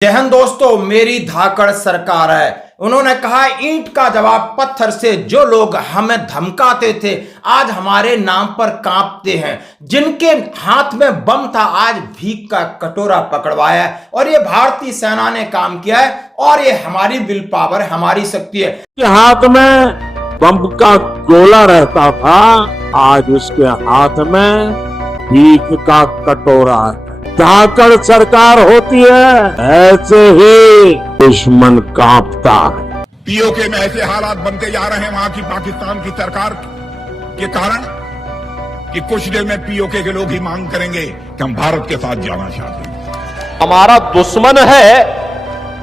जय हिंद दोस्तों, मेरी धाकड़ सरकार है। उन्होंने कहा ईंट का जवाब पत्थर से। जो लोग हमें धमकाते थे आज हमारे नाम पर कांपते हैं। जिनके हाथ में बम था आज भीख का कटोरा पकड़वाया है। और ये भारतीय सेना ने काम किया है और ये हमारी विल पावर, हमारी शक्ति है। हाथ में बम का गोला रहता था, आज उसके हाथ में भीख का कटोरा है। धाकड़ सरकार होती है, ऐसे ही दुश्मन कांपता है। पीओके में ऐसे हालात बनते जा रहे हैं वहां की पाकिस्तान की सरकार के कारण कि कुछ देर में पीओके के लोग ही मांग करेंगे कि हम भारत के साथ जाना चाहते हैं। हमारा दुश्मन है,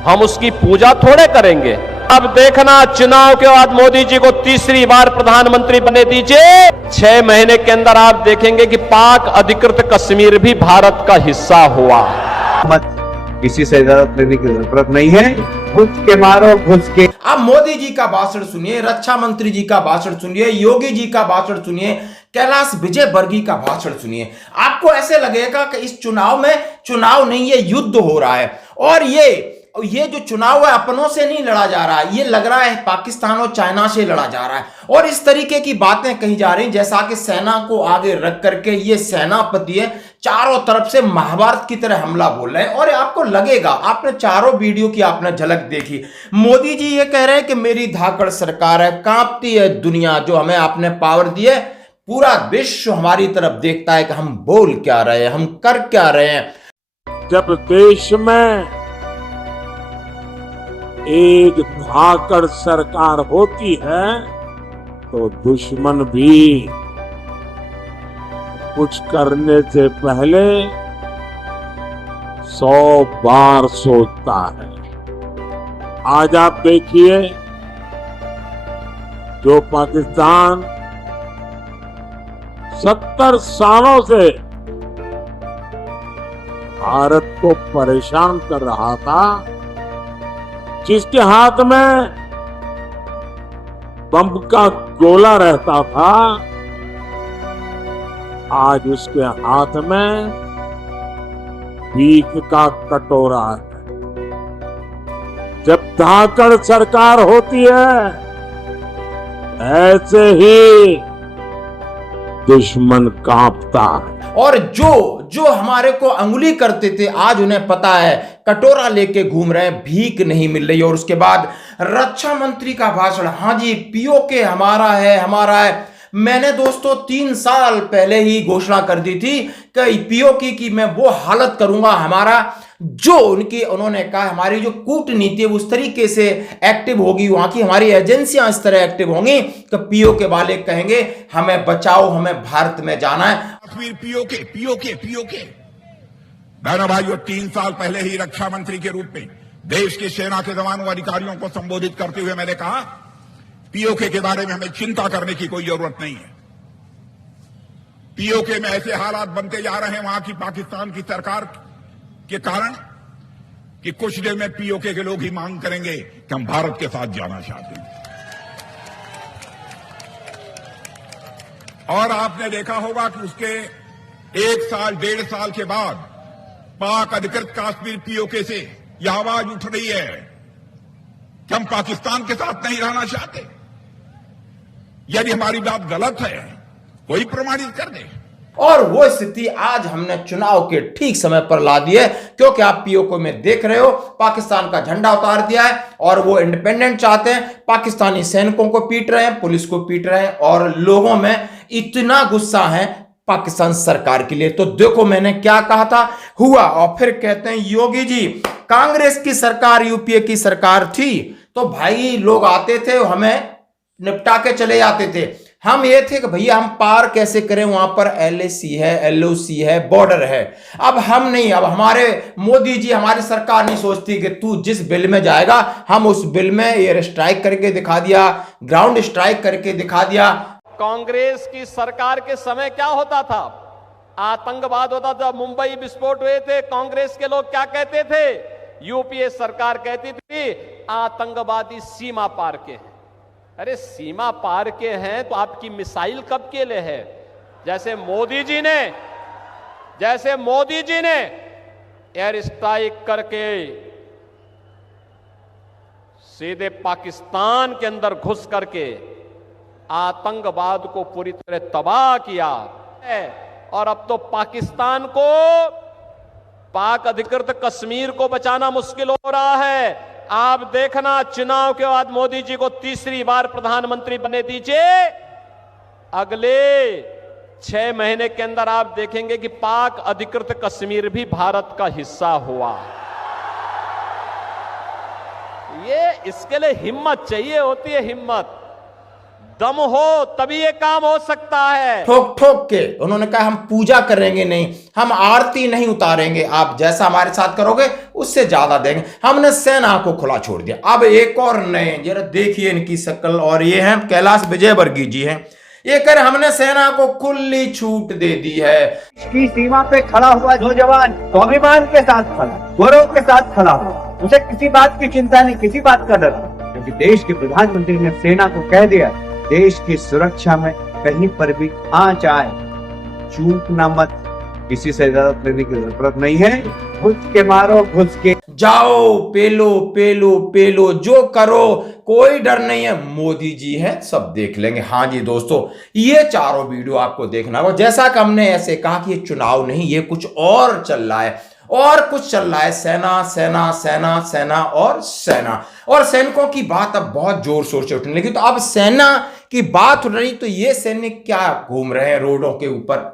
हम उसकी पूजा थोड़े करेंगे। अब देखना, चुनाव के बाद मोदी जी को तीसरी बार प्रधानमंत्री बने दीजिए। 6 महीने के अंदर आप देखेंगे कि पाक अधिकृत कश्मीर भी भारत का हिस्सा हुआ। किसी से इजाजत लेने की जरूरत नहीं है, घुस के मारो घुस के। आप मोदी जी का भाषण सुनिए, रक्षा मंत्री जी का भाषण सुनिए, योगी जी का भाषण सुनिए, कैलाश विजयवर्गीय का भाषण सुनिए। आपको ऐसे लगेगा कि इस चुनाव में चुनाव नहीं, ये युद्ध हो रहा है। और ये जो चुनाव है अपनों से नहीं लड़ा जा रहा है, ये लग रहा है पाकिस्तान और चाइना से लड़ा जा रहा है। और इस तरीके की बातें कही जा रही जैसा कि सेना को आगे रख करके ये सेनापति है चारों तरफ से महाभारत की तरह हमला बोल रहे हैं। और आपको लगेगा, आपने चारों वीडियो की आपने झलक देखी, मोदी जी ये कह रहे हैं कि मेरी धाकड़ सरकार है, कांपती है दुनिया, जो हमें आपने पावर दी है। पूरा विश्व हमारी तरफ देखता है कि हम बोल क्या रहे हैं, हम कर क्या रहे हैं। जब देश में एक धाकड़ सरकार होती है तो दुश्मन भी कुछ करने से पहले 100 बार सोचता है। आज आप देखिए, जो पाकिस्तान 70 सालों से भारत को परेशान कर रहा था, जिसके हाथ में बम का गोला रहता था, आज उसके हाथ में भीख का कटोरा है। जब धाकड़ सरकार होती है, ऐसे ही दुश्मन कांपता है। और जो हमारे को अंगुली करते थे आज उन्हें पता है, कटोरा लेके घूम रहे हैं, भीख नहीं मिल रही। और उसके बाद रक्षा मंत्री का भाषण, हाँ जी पीओके हमारा है, हमारा है। मैंने दोस्तों 3 साल पहले ही घोषणा कर दी थी कि पीओके की मैं वो हालत करूंगा, हमारा जो उन्होंने कहा हमारी जो कूटनीति है उस तरीके से एक्टिव होगी, वहां की हमारी एजेंसियां इस तरह एक्टिव होंगी कि पीओके वाले कहेंगे हमें बचाओ, हमें भारत में जाना है। कश्मीर पीओके पीओके पीओके बहनों भाइयों, 3 साल पहले ही रक्षा मंत्री के रूप में देश की सेना के जवानों अधिकारियों को संबोधित करते हुए मैंने कहा पीओके के बारे में हमें चिंता करने की कोई जरूरत नहीं है। पीओके में ऐसे हालात बनते जा रहे हैं वहां की पाकिस्तान की सरकार के कारण कि कुछ देर में पीओके के लोग ही मांग करेंगे कि हम भारत के साथ जाना चाहते हैं। और आपने देखा होगा कि उसके 1 साल 1.5 साल के बाद पाक अधिकृत कश्मीर पीओके से यह आवाज उठ रही है कि हम पाकिस्तान के साथ नहीं रहना चाहते। यदि हमारी बात गलत है कोई प्रमाणित कर दे। और वो स्थिति आज हमने चुनाव के ठीक समय पर ला दी है, क्योंकि आप पीओके में देख रहे हो पाकिस्तान का झंडा उतार दिया है और वो इंडिपेंडेंट चाहते हैं। पाकिस्तानी सैनिकों को पीट रहे हैं, पुलिस को पीट रहे हैं और लोगों में इतना गुस्सा है पाकिस्तान सरकार के लिए। तो देखो मैंने क्या कहा था, हुआ। और फिर कहते हैं योगी जी कांग्रेस की सरकार, यूपीए की सरकार थी तो भाई लोग आते थे हमें निपटा के चले जाते थे। हम ये थे कि भैया हम पार कैसे करें, वहां पर एलएसी है, एलओसी है, बॉर्डर है। अब हम नहीं, अब हमारे मोदी जी, हमारी सरकार नहीं सोचती कि तू जिस बिल में जाएगा हम उस बिल में एयर स्ट्राइक करके दिखा दिया, ग्राउंड स्ट्राइक करके दिखा दिया। कांग्रेस की सरकार के समय क्या होता था? आतंकवाद होता था। मुंबई विस्फोट हुए थे, कांग्रेस के लोग क्या कहते थे? यूपीए सरकार कहती थी आतंकवादी सीमा पार के हैं। अरे सीमा पार के हैं तो आपकी मिसाइल कब के लिए है? जैसे मोदी जी ने एयर स्ट्राइक करके सीधे पाकिस्तान के अंदर घुस करके आतंकवाद को पूरी तरह तबाह किया है। और अब तो पाकिस्तान को, पाक अधिकृत कश्मीर को बचाना मुश्किल हो रहा है। आप देखना, चुनाव के बाद मोदी जी को तीसरी बार प्रधानमंत्री बने दीजिए, अगले 6 महीने के अंदर आप देखेंगे कि पाक अधिकृत कश्मीर भी भारत का हिस्सा हुआ। ये इसके लिए हिम्मत चाहिए होती है, हिम्मत, दम हो तभी ये काम हो सकता है। ठोक ठोक के उन्होंने कहा हम पूजा करेंगे नहीं, हम आरती नहीं उतारेंगे, आप जैसा हमारे साथ करोगे उससे ज्यादा देंगे। हमने सेना को खुला छोड़ दिया। अब एक और नए, जरा देखिए इनकी शक्ल, और ये हैं कैलाश विजयवर्गीय जी हैं। ये कह रहे हमने सेना को खुली छूट दे दी है। की सीमा पे खड़ा हुआ जो जवान स्वाभिमान के साथ खड़ा, गौरव के साथ खड़ा हुआ, उसे किसी बात की चिंता नहीं, किसी बात का डर नहीं, क्योंकि देश के प्रधानमंत्री ने सेना को कह दिया, देश की सुरक्षा में कहीं पर भी आंच आए चूकना मत, किसी से इजाजत लेने की जरूरत नहीं है, घुस के मारो, घुस के जाओ, पेलो पेलो पेलो, जो करो, कोई डर नहीं है, मोदी जी है, सब देख लेंगे। हाँ जी दोस्तों, ये चारों वीडियो आपको देखना होगा। जैसा कि हमने ऐसे कहा कि ये चुनाव नहीं, ये कुछ और चल रहा है, और कुछ चल रहा है, सेना सेना सेना सेना और सेना, और सैनिकों की बात अब बहुत जोर शोर से उठने लगी। तो अब सेना की बात उठ रही, तो ये सैनिक क्या घूम रहे हैं रोडों के ऊपर,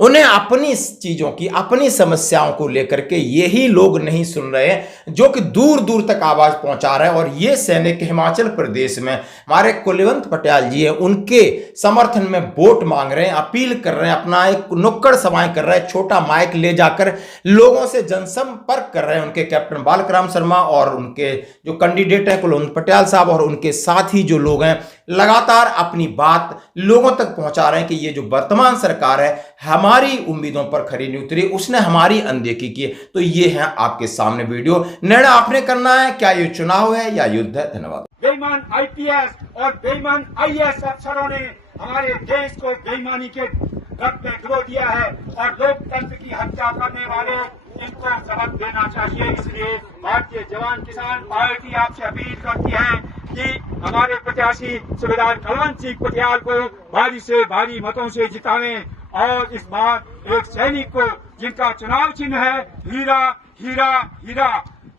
उन्हें अपनी चीजों की, अपनी समस्याओं को लेकर के यही लोग नहीं सुन रहे हैं, जो कि दूर दूर तक आवाज पहुंचा रहे हैं। और ये सैनिक हिमाचल प्रदेश में हमारे कुलवंत पटियाल जी हैं, उनके समर्थन में वोट मांग रहे हैं, अपील कर रहे हैं, अपना एक नुक्कड़ सभाएं कर रहे हैं, छोटा माइक ले जाकर लोगों से जनसंपर्क कर रहे हैं। उनके कैप्टन बालकृष्ण शर्मा और उनके जो कैंडिडेट हैं कुलवंत पटियाल साहब और उनके साथी जो लोग हैं, लगातार अपनी बात लोगों तक पहुंचा रहे हैं कि ये जो वर्तमान सरकार है हमारी उम्मीदों पर खरी नहीं उतरी, उसने हमारी अनदेखी की। तो ये है आपके सामने वीडियो, निर्णय आपने करना है, क्या ये चुनाव है या युद्ध है। धन्यवाद। बेईमान आईपीएस और बेईमान आईएएस अफसरों ने हमारे देश को बेईमानी के रब में गिरो दिया है, और लोकतंत्र की हत्या करने वाले इनको सबक देना चाहिए। इसलिए भारतीय जवान किसान पार्टी आपसे अपील करती है कि हमारे प्रत्याशी सूबेदार कुलवंत सिंह पटियाल को भारी से भारी मतों से जितावें, और इस बार एक सैनिक को जिनका चुनाव चिन्ह है हीरा हीरा हीरा,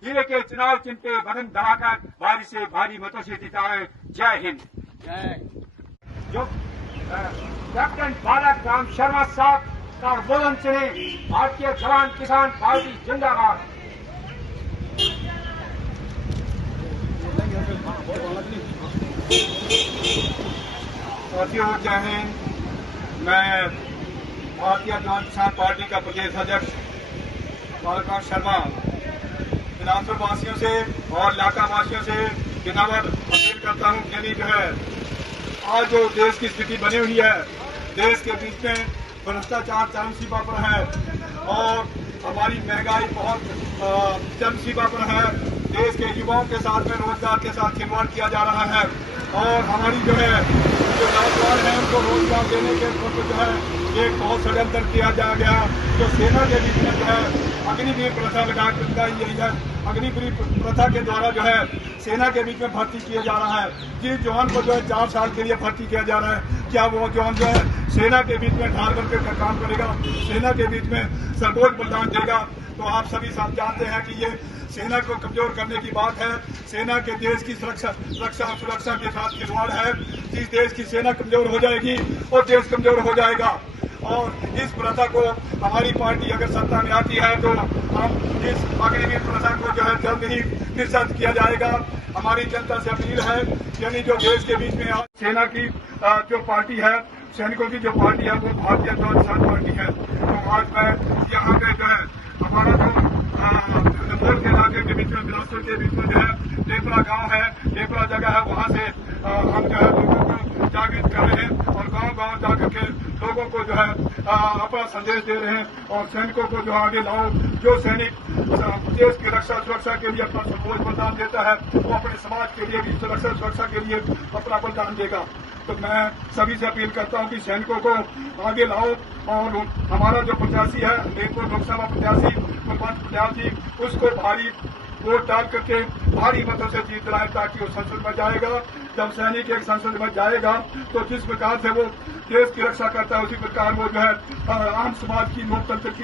हीरे के चुनाव चिन्ह पे बटन दबाकर भारी से भारी मतों से जिताएं। जय हिंद। जो कैप्टन बालकृष्ण शर्मा साहब का बोलन सुने, भारतीय जवान किसान पार्टी जिंदाबाद। साथियों, जय हिंद। मैं भारतीय जवान किसान पार्टी का प्रदेश अध्यक्ष बालकृष्ण शर्मा विधानसभा वासियों से और इलाका वासियों से विनम्र अपील करता हूँ। यानी जो है आज जो देश की स्थिति बनी हुई है, देश के बीच में भ्रष्टाचार चरम सीमा पर है और हमारी महंगाई बहुत चरम सीमा पर है। देश के युवाओं के साथ में रोजगार के साथ खिलवाड़ किया जा रहा है, और हमारी जो है जो नौजवान है उनको रोजगार देने के जो है एक बहुत षड्यंत्र किया जा गया। जो सेना के बीच में जो है अग्निवीर प्रथा लगाई गई है, अग्निवीर प्रथा के द्वारा जो है सेना के बीच में भर्ती किया जा रहा है। जिस जवान को जो है 4 साल के लिए भर्ती किया जा रहा है, क्या वो जवान जो है सेना के बीच में ढाल बनकर का काम करेगा, सेना के बीच में सर्वोच्च बलिदान देगा? तो आप सभी साथ जानते हैं कि ये सेना को कमजोर करने की बात है। सेना के देश की सुरक्षा के साथ खिलवाड़ है। जिस देश की सेना कमजोर हो जाएगी और देश कमजोर हो जाएगा। और इस प्रथा को हमारी पार्टी अगर सत्ता में आती है तो हम इस अग्निवीर प्रथा को जो है जल्द ही निरस्त किया जाएगा। हमारी जनता से अपील है, यानी जो देश के बीच में सेना की जो पार्टी है, सैनिकों की जो पार्टी है, वो भारतीय जवान किसान पार्टी है। तो आज मैं यहाँ पे जो है हमारा जो नंदौर के इलाके के बीच में, बिलासपुर के बीच में जो है डेपरा गांव है, डेपरा जगह है, वहाँ से हम जो है लोगों को जागृत कर रहे हैं और गांव-गांव जाकर के लोगों को जो है अपना संदेश दे रहे हैं। और सैनिकों को जो आगे लाओ, जो सैनिक देश की रक्षा सुरक्षा के लिए अपना सर्वोच्च बलिदान देता है, वो अपने समाज के लिए भी सुरक्षा के लिए अपना बलिदान देगा। तो मैं सभी से अपील करता हूं कि सैनिकों को आगे लाओ, और हमारा जो प्रत्याशी है, हमीरपुर लोकसभा प्रत्याशी कुलवंत पटियाल जी, उसको भारी वोट डाल करके भारी मतों से जीत रहा है, ताकि वो संसद में जाएगा। जब सैनिक एक संसद में जाएगा तो जिस प्रकार से वो देश की रक्षा करता है, उसी प्रकार वो जो है आम समाज की, लोकतंत्र की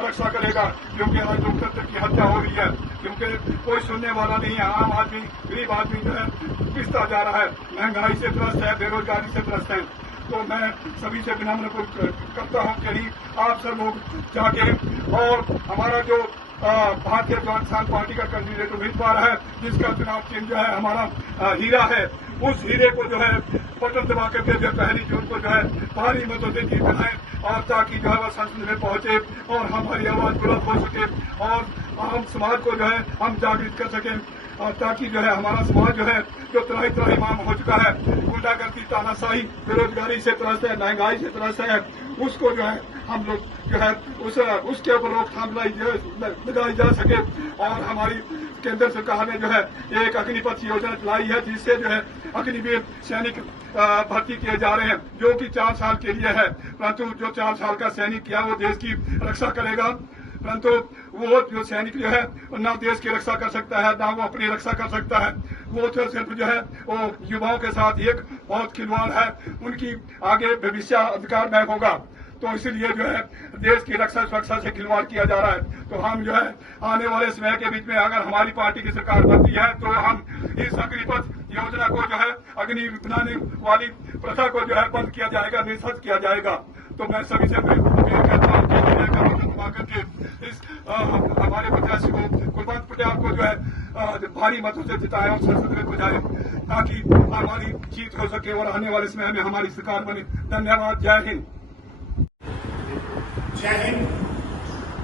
रक्षा करेगा। क्योंकि आज लोकतंत्र की हत्या हो रही है, क्योंकि कोई सुनने वाला नहीं है। आम आदमी, गरीब आदमी जो है पिसता जा रहा है, महंगाई से त्रस्त है, बेरोजगारी से त्रस्त है। तो मैं सभी से विनम्र करता हूँ कि आप सब लोग जाके, और हमारा जो भारतीय जनता किसान पार्टी का कैंडिडेट उम्मीदवार है, जिसका चुनाव चिन्ह जो है हमारा हीरा है, उस हीरे को जो है बटन दबा करके जो 1 जून को जो है भारी मतों से जीतना है, और ताकि जो है वह संसद में पहुंचे और हमारी आवाज बुलंद हो सके और आम समाज को जो है हम जागृत कर सकें, और ताकि जो है हमारा समाज जो है जो त्राही त्राही माम हो चुका है, गुंडागर्दी, तानाशाही, बेरोजगारी से त्रस्त है, महंगाई से त्रस्त है, उसको जो है हम लोग जो है उसके ऊपर रोकथाम लगाई जा सके। और हमारी केंद्र सरकार ने जो है एक अग्निपथ योजना चलाई है, जिससे जो है अग्निवीर सैनिक भर्ती किए जा रहे हैं, जो कि 4 साल के लिए है। परंतु जो 4 साल का सैनिक किया वो देश की रक्षा करेगा, परंतु वो जो सैनिक जो है ना देश की रक्षा कर सकता है, ना वो अपनी रक्षा कर सकता है। वो तो सिर्फ जो है वो युवाओं के साथ एक बहुत खिलवाड़ है, उनकी आगे भविष्य अंधकार में होगा। तो इसलिए जो है देश की रक्षा सुरक्षा से खिलवाड़ किया जा रहा है। तो हम जो है आने वाले समय के बीच में अगर हमारी पार्टी की सरकार बनती है, तो हम इस अग्निपथ योजना को जो है अग्नि बनाने वाली प्रथा को जो है बंद किया जाएगा, निरस्त किया जाएगा। तो मैं सभी से अपील करता हूँ कि इस हमारे प्रत्याशी को, कुलवंत पटेल को जो है भारी मतों से जिताए और संसद में पहुंचाए, ताकि हमारी जीत हो सके और आने वाले समय में हमारी सरकार बने। धन्यवाद। जय हिंद। जय हिंद।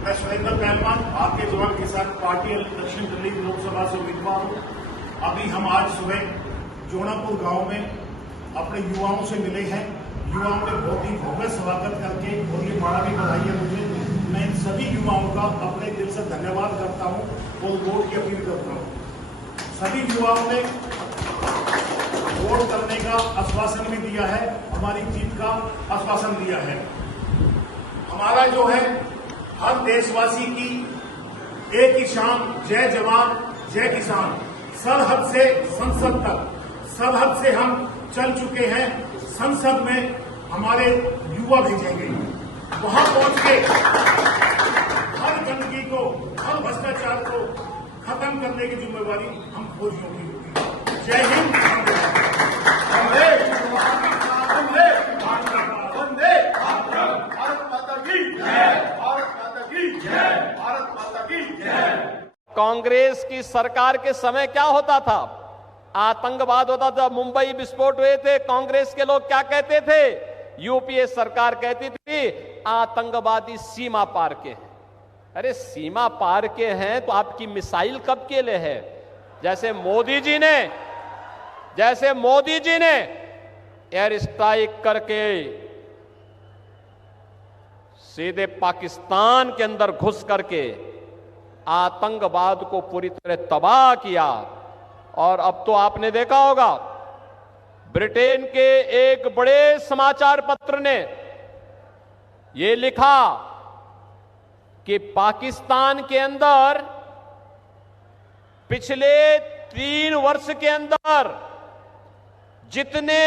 मैं सुरेंद्र पहलवान, भारतीय जवान किसान पार्टी दक्षिण दिल्ली लोकसभा से उम्मीदवार हूँ। अभी हम आज सुबह जोनापुर गांव में अपने युवाओं से मिले हैं। युवाओं ने बहुत ही भव्य स्वागत करके और ये बड़ा भी बधाई है मुझे। मैं इन सभी युवाओं का अपने दिल से धन्यवाद करता हूँ और वोट की अपील करता हूँ। सभी युवाओं ने वोट करने का आश्वासन भी दिया है, हमारी जीत का आश्वासन दिया है। हमारा जो है हर देशवासी की एक ही शान, जय जवान जय किसान। सरहद से संसद तक, सरहद से हम चल चुके हैं, संसद में हमारे युवा भेजेंगे। वहां पहुंच के हर गंदगी को, हर भ्रष्टाचार को खत्म करने की जिम्मेवारी हम फौजियों की होगी। जय हिंद। कांग्रेस की सरकार के समय क्या होता था? आतंकवाद होता था। मुंबई विस्फोट हुए थे, कांग्रेस के लोग क्या कहते थे? यूपीए सरकार कहती थी आतंकवादी सीमा पार के हैं। अरे सीमा पार के हैं तो आपकी मिसाइल कब के लिए है? जैसे मोदी जी ने एयर स्ट्राइक करके सीधे पाकिस्तान के अंदर घुस करके आतंकवाद को पूरी तरह तबाह किया। और अब तो आपने देखा होगा, ब्रिटेन के एक बड़े समाचार पत्र ने यह लिखा कि पाकिस्तान के अंदर पिछले 3 वर्ष के अंदर जितने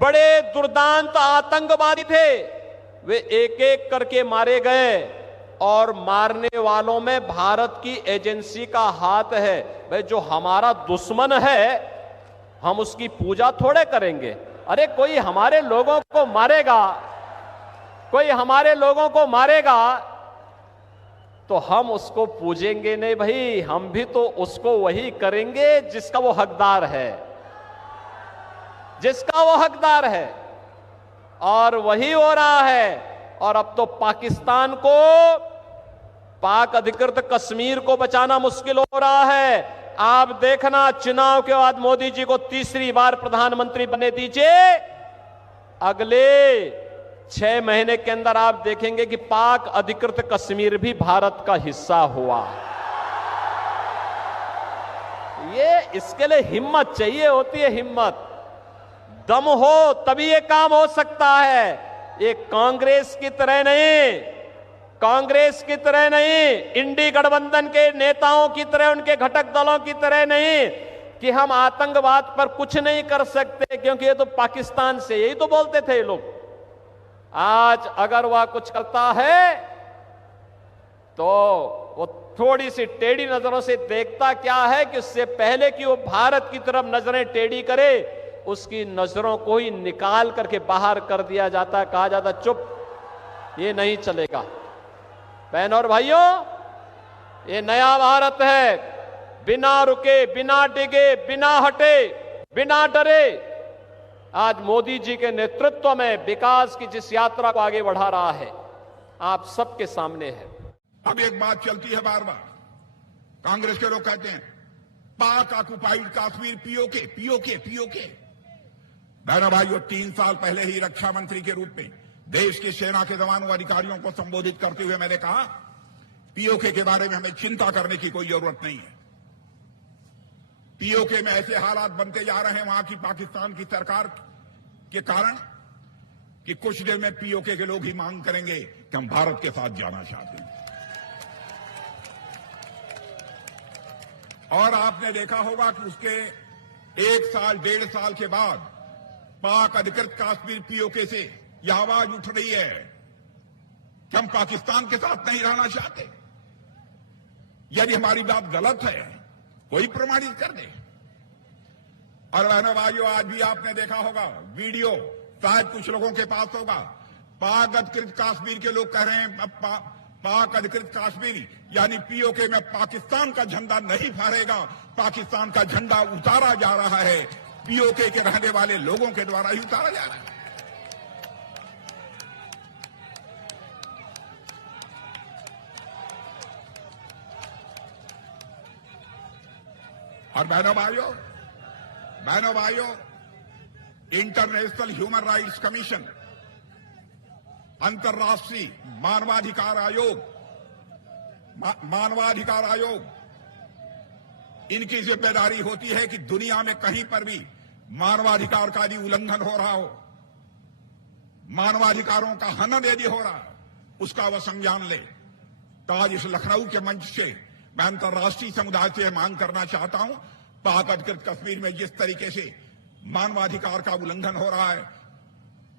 बड़े दुर्दांत आतंकवादी थे वे एक एक करके मारे गए। और मारने वालों में भारत की एजेंसी का हाथ है। भाई जो हमारा दुश्मन है हम उसकी पूजा थोड़े करेंगे। अरे कोई हमारे लोगों को मारेगा तो हम उसको पूजेंगे नहीं भाई, हम भी तो उसको वही करेंगे जिसका वो हकदार है, और वही हो रहा है। और अब तो पाकिस्तान को, पाक अधिकृत कश्मीर को बचाना मुश्किल हो रहा है। आप देखना, चुनाव के बाद मोदी जी को तीसरी बार प्रधानमंत्री बनने दीजिए, अगले 6 महीने के अंदर आप देखेंगे कि पाक अधिकृत कश्मीर भी भारत का हिस्सा हुआ। ये इसके लिए हिम्मत चाहिए होती है, हिम्मत, दम हो तभी ये काम हो सकता है। ये कांग्रेस की तरह नहीं कांग्रेस की तरह नहीं, इंडी गठबंधन के नेताओं की तरह, उनके घटक दलों की तरह नहीं कि हम आतंकवाद पर कुछ नहीं कर सकते क्योंकि ये तो पाकिस्तान से, यही तो बोलते थे ये लोग। आज अगर वह कुछ करता है तो वो थोड़ी सी टेढ़ी नजरों से देखता क्या है कि उससे पहले कि वो भारत की तरफ नजरें टेढ़ी करे, उसकी नजरों को ही निकाल करके बाहर कर दिया जाता, कहा जाता चुप, ये नहीं चलेगा। बहनों और भाइयों, ये नया भारत है, बिना रुके, बिना डिगे, बिना हटे, बिना डरे आज मोदी जी के नेतृत्व में विकास की जिस यात्रा को आगे बढ़ा रहा है, आप सबके सामने है। अब एक बात चलती है बार बार, कांग्रेस के लोग कहते हैं पाक occupied Kashmir PoK PoK PoK. बहनों भाइयों, 3 साल पहले ही रक्षा मंत्री के रूप में देश की सेना के जवानों अधिकारियों को संबोधित करते हुए मैंने कहा पीओके के बारे में हमें चिंता करने की कोई जरूरत नहीं है। पीओके में ऐसे हालात बनते जा रहे हैं वहां की पाकिस्तान की सरकार के कारण कि कुछ देर में पीओके के लोग ही मांग करेंगे कि हम भारत के साथ जाना चाहते हैं। और आपने देखा होगा कि उसके 1 साल 1.5 साल के बाद पाक अधिकृत कश्मीर पीओके से यह आवाज उठ रही है कि हम पाकिस्तान के साथ नहीं रहना चाहते। यदि हमारी बात गलत है कोई प्रमाणित कर दे। और बहनों भाइयों, आज भी आपने देखा होगा वीडियो, शायद कुछ लोगों के पास होगा, पाक अधिकृत कश्मीर के लोग कह रहे हैं अब पाक अधिकृत कश्मीर यानी पीओके में पाकिस्तान का झंडा नहीं फहरेगा, पाकिस्तान का झंडा उतारा जा रहा है, पीओके के रहने वाले लोगों के द्वारा ही उतारा जा रहा है। और बहनों भाइयों, इंटरनेशनल ह्यूमन राइट्स कमीशन, अंतर्राष्ट्रीय मानवाधिकार आयोग, इनकी जिम्मेदारी होती है कि दुनिया में कहीं पर भी मानवाधिकार का यदि उल्लंघन हो रहा हो, मानवाधिकारों का हनन यदि हो रहा है, उसका वह संज्ञान ले। तो आज इस लखनऊ के मंच से मैं अंतर्राष्ट्रीय समुदाय से मांग करना चाहता हूं, पाक अधिकृत कश्मीर में जिस तरीके से मानवाधिकार का उल्लंघन हो रहा है,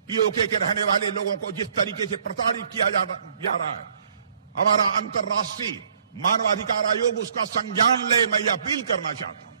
पीओके के रहने वाले लोगों को जिस तरीके से प्रताड़ित किया जा रहा है, हमारा अंतर्राष्ट्रीय मानवाधिकार आयोग उसका संज्ञान ले, मैं यह अपील करना चाहता हूं।